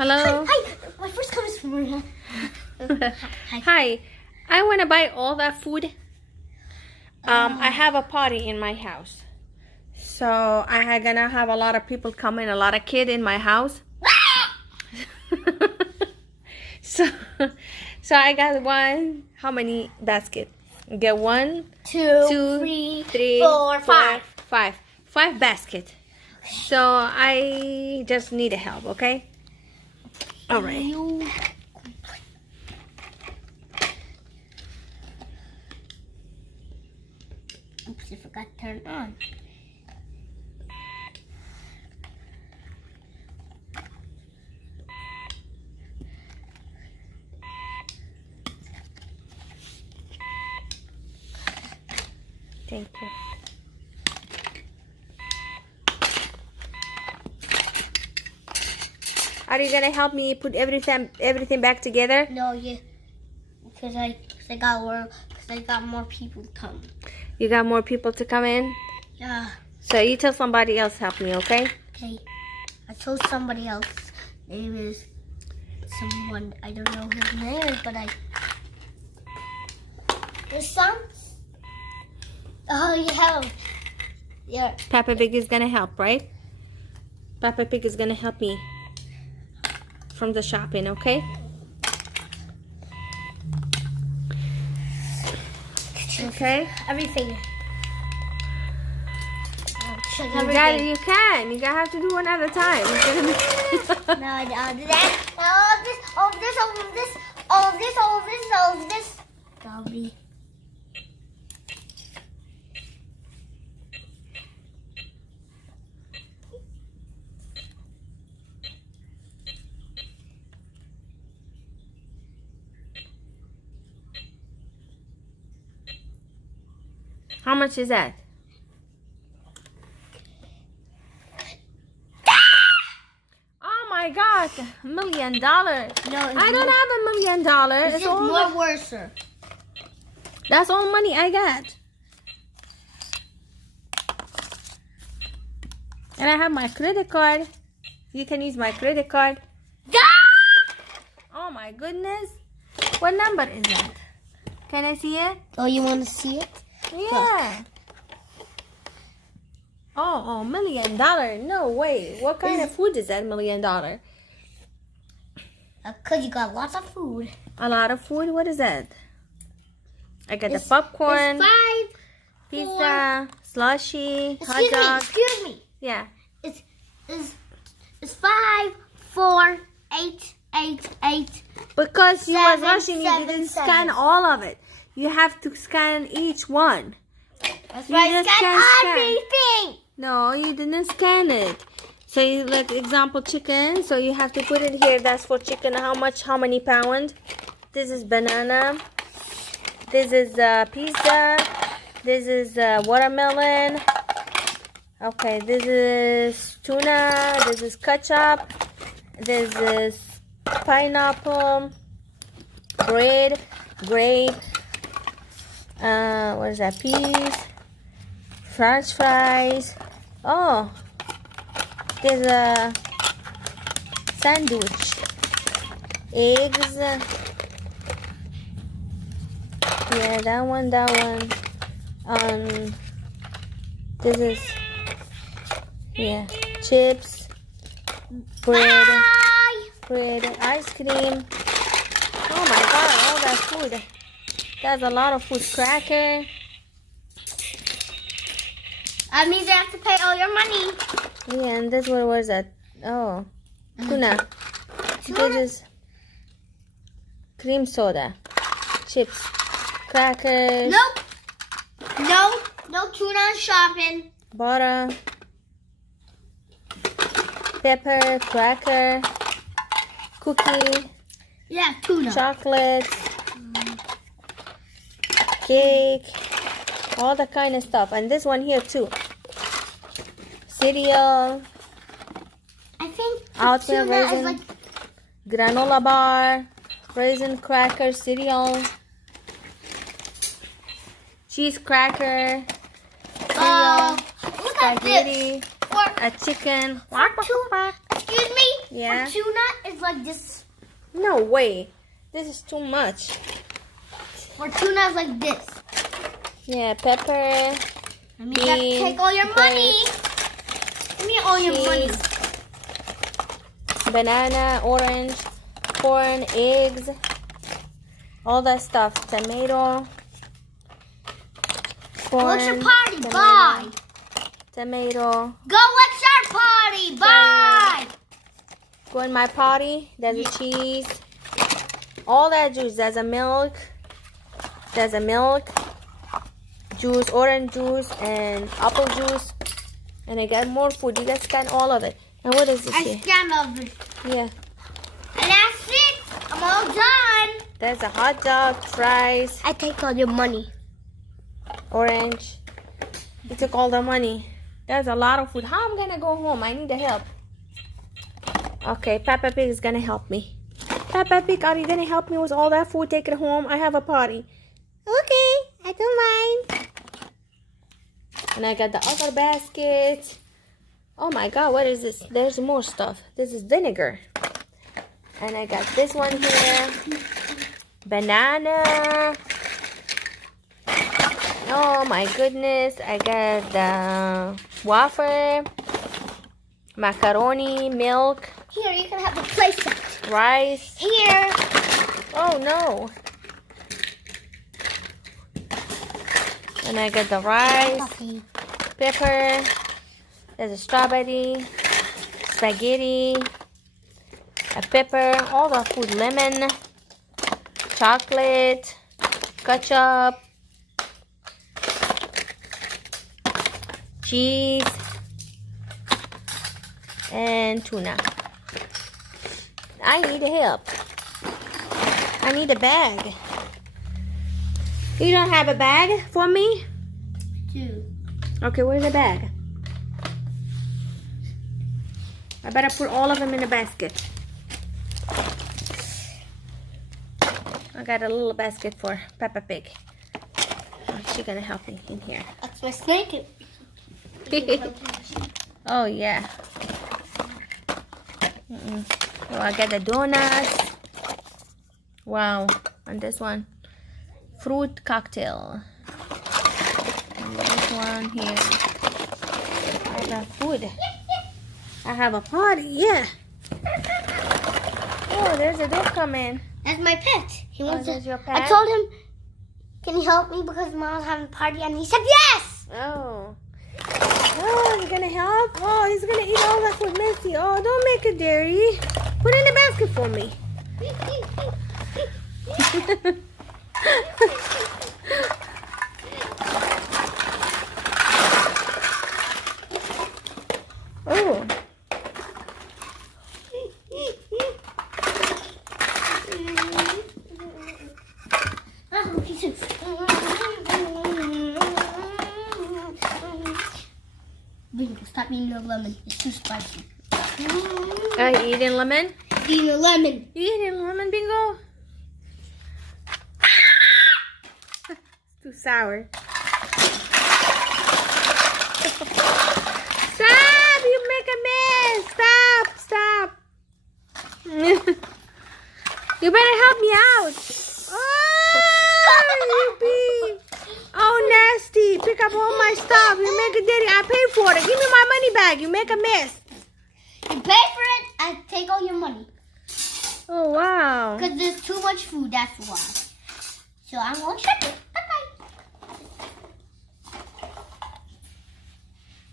Hello. Hi. My first comment is from Maria. Hi. I want to buy all that food. I have a party in my house. So I'm gonna have a lot of people coming, a lot of kids in my house. so I got one. How many basket? Get 1, 2, 3, 4, 5. 5 basket. So I just need help, okay? All right. Oops, I forgot to turn it on. Thank you. Are you gonna help me put everything back together? No, yeah, because I got more people to come. You got more people to come in? Yeah. So you tell somebody else help me, okay? Okay. I told somebody else. Name is someone I don't know his name, but the son. Oh, you have him. Yeah. Peppa Pig is gonna help, right? Peppa Pig is gonna help me from the shopping, okay? Okay. Everything. You got it. You can. You gotta have to do one at a time. It's gonna be. No, I'll do that. All of this, all of this, all of this, all of this, all of this, all of this. That'll be. How much is that? Oh my gosh, $1 million. No, I don't have $1 million. It's just more worse, sir. That's all money I got. And I have my credit card. You can use my credit card. Oh my goodness. What number is that? Can I see it? Oh, you want to see it? Yeah. Oh, $1 million. No way. What kind of food is that $1 million? Because you got lots of food. A lot of food? What is that? I got the popcorn, It's 5, pizza, slushy, hot dog. Excuse me. Yeah. It's 5, 4, 8, 8, 8. Because you was 7, rushing, you 7, didn't 7. scan all of it. You have to scan each one. That's You right. just Scan can't scan. everything. No, you didn't scan it. So you like example chicken. So you have to put it here. That's for chicken. How many pounds? This is banana. This is pizza. This is watermelon. Okay, this is tuna. This is ketchup. This is pineapple. Bread. Grape. What is that? Peas. French fries. Oh, there's a sandwich. Eggs. Yeah, that one. This is, yeah, chips. Bread. Bye. Bread. Ice cream. Oh my God, all that food. That's a lot of food. Cracker. That means I have to pay all your money. Yeah, and this one was that? Oh, tuna. This is cream soda, chips, crackers. Nope. No tuna shopping. Butter, pepper, cracker, cookie, Yeah, tuna. chocolate, cake, all the kind of stuff. And this one here too. Cereal, I think oatmeal tuna is raisin, like granola bar, raisin cracker, cereal, cheese cracker, cereal, look at this. spaghetti, For a chicken. excuse me, Yeah. For tuna, it's like this. No way. This is too much. For tuna, it's like this. Yeah, pepper. Let me take all your money. Give me all your money. Cheese. Banana, orange, corn, eggs, all that stuff. Tomato. Corn, What's your party? tomato, Bye. Tomato. Go, what's your party? Bye. Go in my potty. There's a cheese. All that juice. There's a milk. There's a milk. Juice, orange juice, and apple juice. And I got more food. You guys scan all of it. And what is this I here? scanned all this. Yeah. And that's it. I'm all done. There's a hot dog, fries, I take all your money. orange. You took all the money. There's a lot of food. How am I gonna go home? I need the help. Okay, Peppa Pig is gonna help me. Peppa Pig, are you gonna help me with all that food? Take it home. I have a party. Okay, I don't mind. And I got the other basket. Oh my god, what is this? There's more stuff. This is vinegar. And I got this one here. Banana. Oh my goodness. I got the waffle. Macaroni, milk, Here, you can have the play set. rice. Here. Oh no. And I got the rice, Coffee. pepper. There's a strawberry, spaghetti, a pepper, all the food, lemon, chocolate, ketchup, cheese, and tuna. I need help. I need a bag. You don't have a bag for me? 2. Okay, where's the bag? I better put all of them in a basket. I got a little basket for Peppa Pig. Oh, she's gonna help me in here. That's my snake. Oh yeah. Oh, I got the donuts. Wow, and this one, fruit cocktail. And this one here. I got food. I have a party, yeah. Oh, there's a dog coming. That's my pet. He wants there's to. your pet? I told him, can you help me because mom's having a party? And he said yes. Oh. Oh, he's gonna help? Oh, he's gonna eat all that food, Missy. Oh, don't make it dairy. Put it in the basket for me. Oh. Bingo, stop eating the lemon. It's too spicy. Are you eating lemon? Eating the lemon. You eating lemon, Bingo? It's too sour. Stop! You make a mess! Stop! Stop! You better help me out. Oh, you be. Oh, nasty. Pick up all my stuff. You make it dirty. I paid for it. Give me my money back. You make a mess. You pay for it, I take all your money. Oh, wow. Because there's too much food, that's why. So I'm going to ship it.